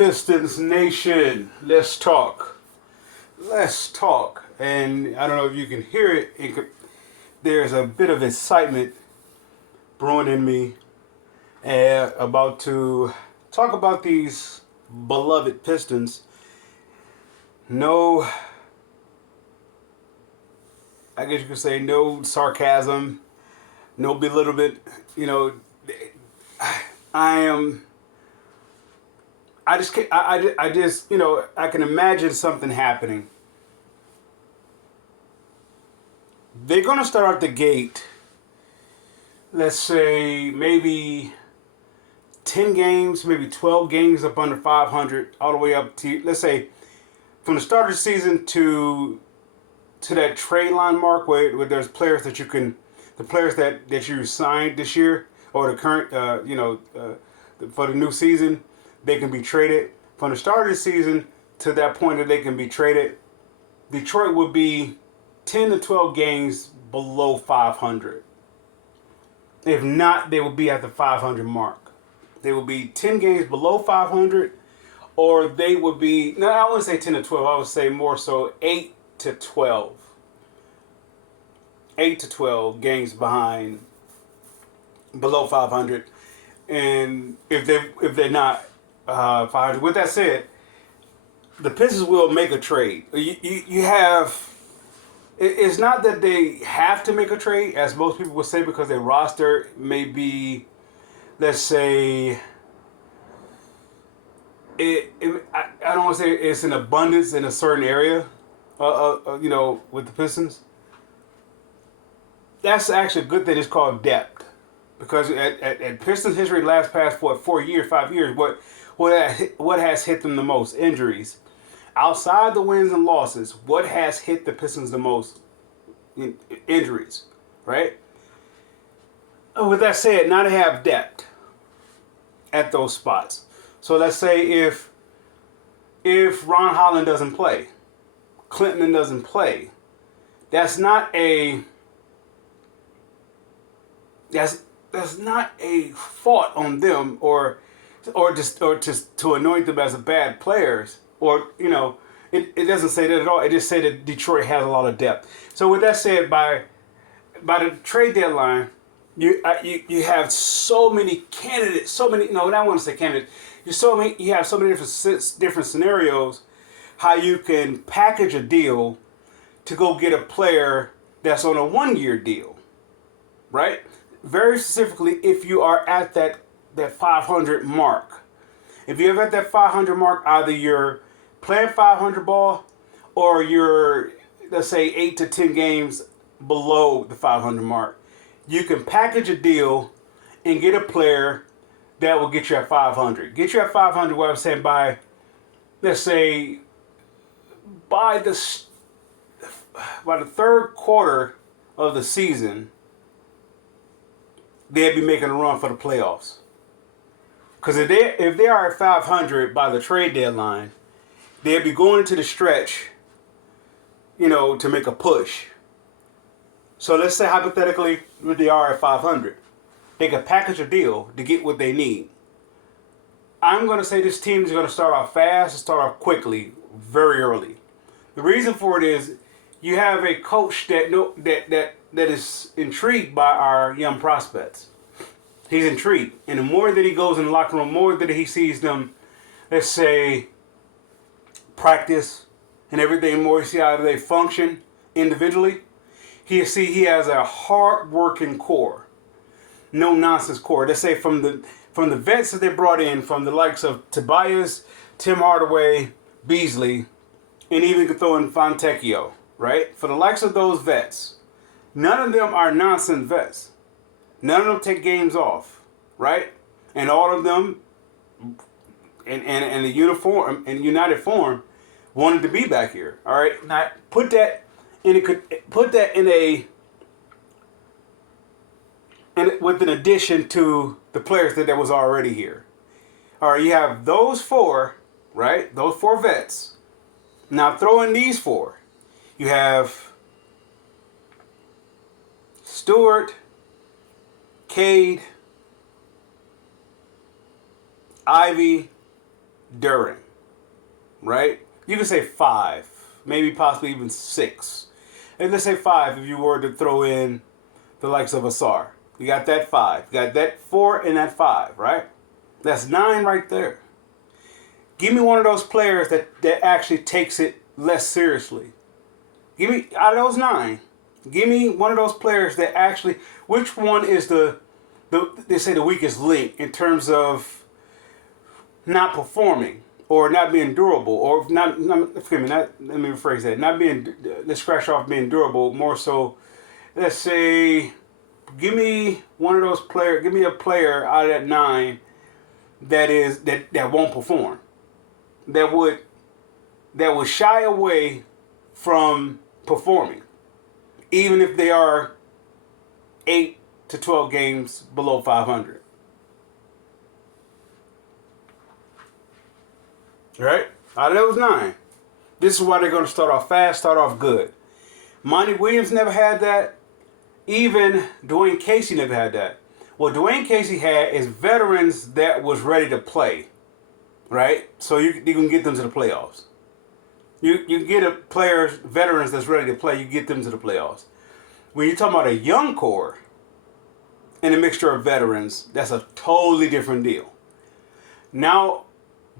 Pistons Nation, let's talk. Let's talk. And I don't know if you can hear it. There's a bit of excitement brewing in me about to talk about these beloved Pistons. No, I guess you could say no sarcasm, no belittlement. You know, I am. I just can't, I just I can imagine something happening. They're gonna start out the gate. Let's say maybe 10 games, maybe 12 games up under 500, all the way up to, let's say, from the start of the season to that trade line mark where there's players that you can, the players that you signed this year or the current for the new season, they can be traded. From the start of the season to that point that they can be traded, Detroit would be 10 to 12 games below 500. If not, they will be at the 500 mark. They will be 10 games below 500, or they would be, no, I wouldn't say 10 to 12, I would say more so 8 to 12. 8 to 12 games behind, below 500. And if they're not 500. With that said, the Pistons will make a trade. You have. It's not that they have to make a trade, as most people would say, because their roster may be, let's say, I don't want to say it's an abundance in a certain area, with the Pistons. That's actually a good thing. It's called depth, because at Pistons history, past 4 years, 5 years, what has hit them the most? Injuries. Outside the wins and losses, what has hit the Pistons the most? Injuries, right? With that said, now they have depth at those spots. So let's say if Ron Holland doesn't play, Clinton doesn't play, that's not a fault on them or just to anoint them as a bad players, or it doesn't say that at all. It just said that Detroit has a lot of depth. So with that said, by the trade deadline, you have so many candidates, I don't want to say candidates. You have so many different scenarios how you can package a deal to go get a player that's on a 1-year deal, right? Very specifically, if you are at that 500 mark. If you're at that 500 mark, either you're playing 500 ball or you're, let's say, 8 to 10 games below the 500 mark. You can package a deal and get a player that will get you at 500. Get you at 500, what I'm saying, by, let's say, by the third quarter of the season, they'll be making a run for the playoffs. Because if they are at 500 by the trade deadline, they'll be going into the stretch, to make a push. So let's say hypothetically they are at 500. They can package a deal to get what they need. I'm going to say this team is going to start off fast and start off quickly, very early. The reason for it is you have a coach that is intrigued by our young prospects. He's intrigued. And the more that he goes in the locker room, more that he sees them, let's say, practice and everything, more you see how they function individually, he has a hard-working core. No nonsense core. Let's say from the vets that they brought in, from the likes of Tobias, Tim Hardaway, Beasley, and even could throw in Fontecchio, right? For the likes of those vets, none of them are nonsense vets. None of them take games off, right? And all of them, in the uniform, in united form, wanted to be back here. All right. Now put that with an addition to the players that was already here. All right. You have those four, right? Those four vets. Now throw in these four. You have Stewart, Cade, Ivy, Duren, right? You can say 5, maybe possibly even 6. And let's say 5 if you were to throw in the likes of Asar. You got that 5. You got that 4 and that 5, right? That's 9 right there. Give me one of those players that actually takes it less seriously. Give me, out of those 9, give me one of those players that actually, which one is they say the weakest link in terms of not performing or not being durable or forgive me, let me rephrase that. Not being, let's scratch off being durable, more so, let's say, give me one of those players, give me a player out of that 9 that won't perform. That would shy away from performing, even if they are 8 to 12 games below 500. Right? Out of those 9, this is why they're going to start off fast, start off good. Monty Williams never had that. Even Dwayne Casey never had that. What Dwayne Casey had is veterans that was ready to play. Right? So you can get them to the playoffs. You get veterans that's ready to play, you get them to the playoffs. When you're talking about a young core and a mixture of veterans, that's a totally different deal. Now,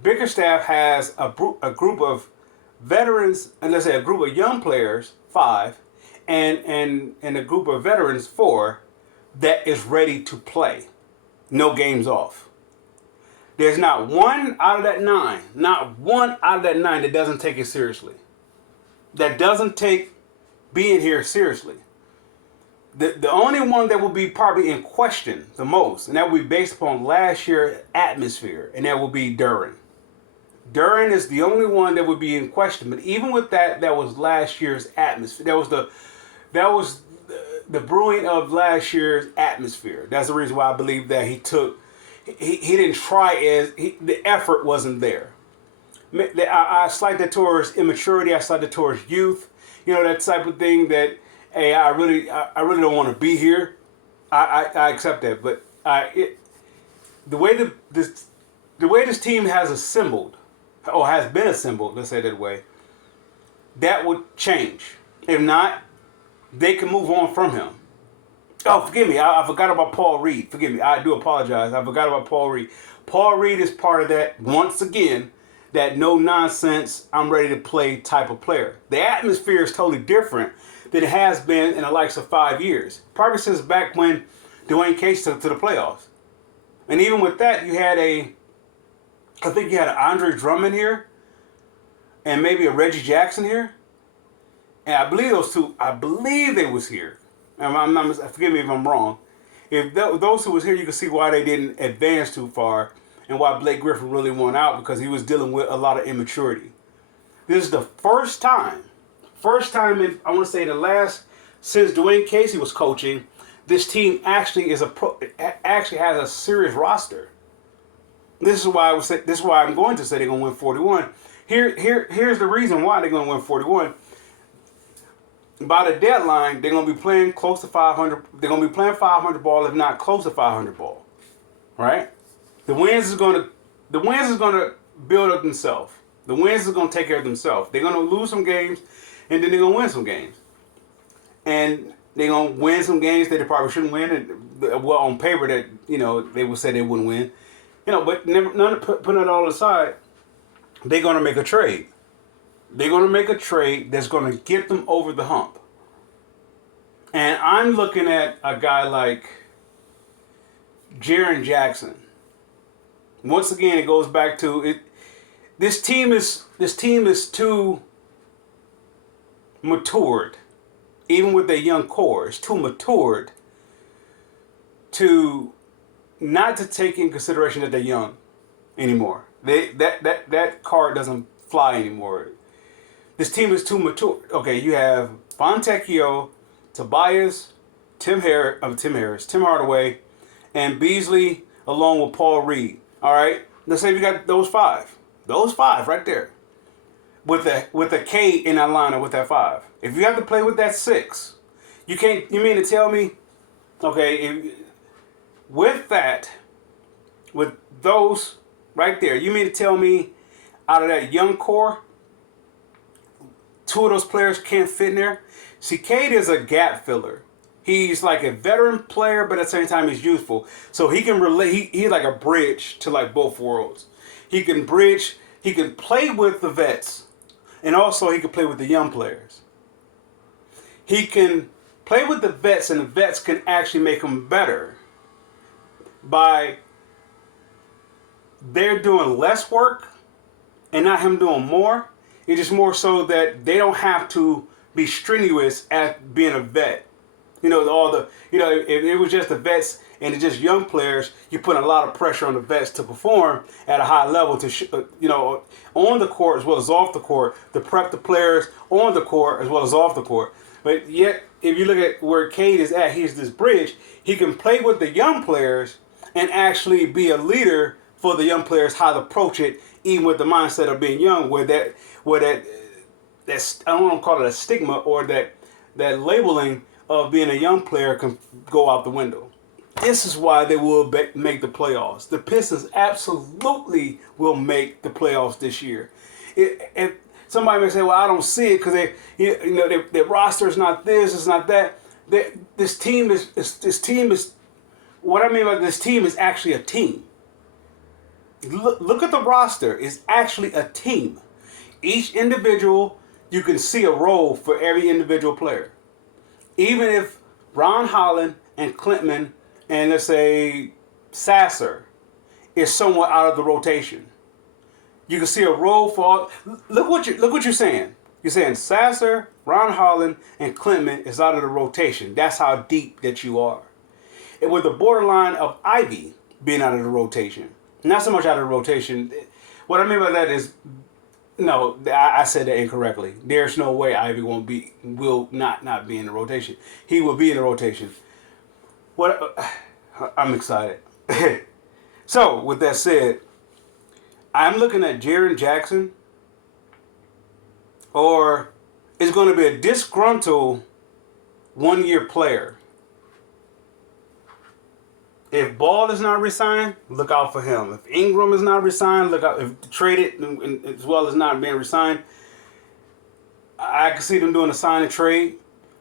Bickerstaff has a group of veterans, and let's say a group of young players, 5, and a group of veterans, 4, that is ready to play. No games off. There's not one out of that 9, not one out of that 9 that doesn't take it seriously. That doesn't take being here seriously. The only one that will be probably in question the most, and that will be based upon last year's atmosphere, and that will be Duren. Duren is the only one that would be in question. But even with that was last year's atmosphere. That was the brewing of last year's atmosphere. That's the reason why I believe that he didn't try the effort wasn't there. I slight that towards immaturity. I slight that towards youth. You know, that type of thing that, hey, I really don't want to be here. I accept that, but the way this team has assembled, or has been assembled, let's say it that way, that would change. If not, they can move on from him. Oh, forgive me. I forgot about Paul Reed. Forgive me. I do apologize. I forgot about Paul Reed. Paul Reed is part of that, once again, that no nonsense, I'm ready to play type of player. The atmosphere is totally different than it has been in the likes of 5 years. Probably since back when Dwayne Casey took to the playoffs. And even with that, I think you had an Andre Drummond here, and maybe a Reggie Jackson here. And I believe those two, they was here. Forgive me if I'm wrong. If those who was here, you can see why they didn't advance too far and why Blake Griffin really won out, because he was dealing with a lot of immaturity. This is the first time in, I want to say, since Dwayne Casey was coaching, this team actually actually has a serious roster. This is why I'm going to say they're going to win 41. Here's the reason why they're going to win 41. By the deadline, they're going to be playing close to 500. They're going to be playing 500 ball, if not close to 500 ball. Right? The wins is going to build up themselves. The wins is going to take care of themselves. They're going to lose some games, and then they're going to win some games. And they're going to win some games that they probably shouldn't win. And, well, on paper, that they would say they wouldn't win. But putting it all aside, they're going to make a trade. They're going to make a trade that's going to get them over the hump. And I'm looking at a guy like Jaren Jackson. Once again, it goes back to it. This team is too matured, even with their young core. It's too matured to not to take in consideration that they're young anymore. That card doesn't fly anymore. This team is too mature. Okay, you have Fontecchio, Tobias, Tim Hardaway, and Beasley, along with Paul Reed. All right, let's say we got those 5. Those 5 right there, with a K in that lineup with that 5. If you have to play with that 6, you can't. You mean to tell me, okay, with those right there, you mean to tell me out of that young core, two of those players can't fit in there. See, Cade is a gap filler. He's like a veteran player, but at the same time he's youthful. So he can relate. He's like a bridge to like both worlds. He can bridge. He can play with the vets, and also he can play with the young players. He can play with the vets, and the vets can actually make him better by they're doing less work and not him doing more. It's just more so that they don't have to be strenuous at being a vet. If it was just the vets and it's just young players, you put a lot of pressure on the vets to perform at a high level on the court as well as off the court, to prep the players on the court as well as off the court. But yet, if you look at where Cade is at, he's this bridge. He can play with the young players and actually be a leader for the young players, how to approach it, even with the mindset of being young, that's, I don't want to call it a stigma, or that labeling of being a young player can go out the window. This is why they will make the playoffs. The Pistons absolutely will make the playoffs this year. If somebody may say, "Well, I don't see it because their roster is not this, it's not that." This team is. What I mean by this team is actually a team. Look at the roster. It's actually a team. Each individual, you can see a role for every individual player. Even if Ron Holland and Klintman and let's say Sasser is somewhat out of the rotation, you can see a role for all. Look what you're saying. You're saying Sasser, Ron Holland, and Klintman is out of the rotation. That's how deep that you are. And with the borderline of Ivy being out of the rotation, not so much out of the rotation. What I mean by that is, no, I said that incorrectly. There's no way Ivy will not be in the rotation. He will be in the rotation. I'm excited. So, with that said, I'm looking at Jaren Jackson, or it's going to be a disgruntled one-year player. If Ball is not resigned, look out for him. If Ingram is not resigned, look out. If traded as well as not being resigned, I can see them doing a sign and trade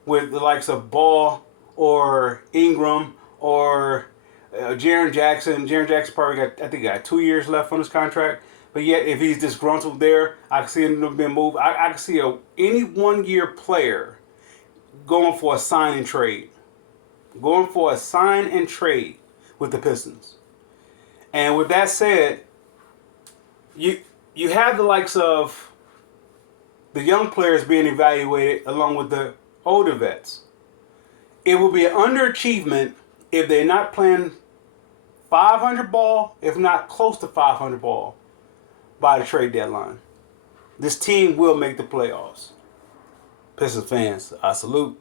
with the likes of Ball or Ingram or Jaren Jackson. Jaren Jackson probably got 2 years left on his contract. But yet, if he's disgruntled there, I can see him being moved. I can see any one-year player going for a sign and trade. Going for a sign and trade with the Pistons. And with that said, you have the likes of the young players being evaluated along with the older vets. It will be an underachievement if they're not playing 500 ball, if not close to 500 ball, by the trade deadline. This team will make the playoffs. Pistons fans, I salute.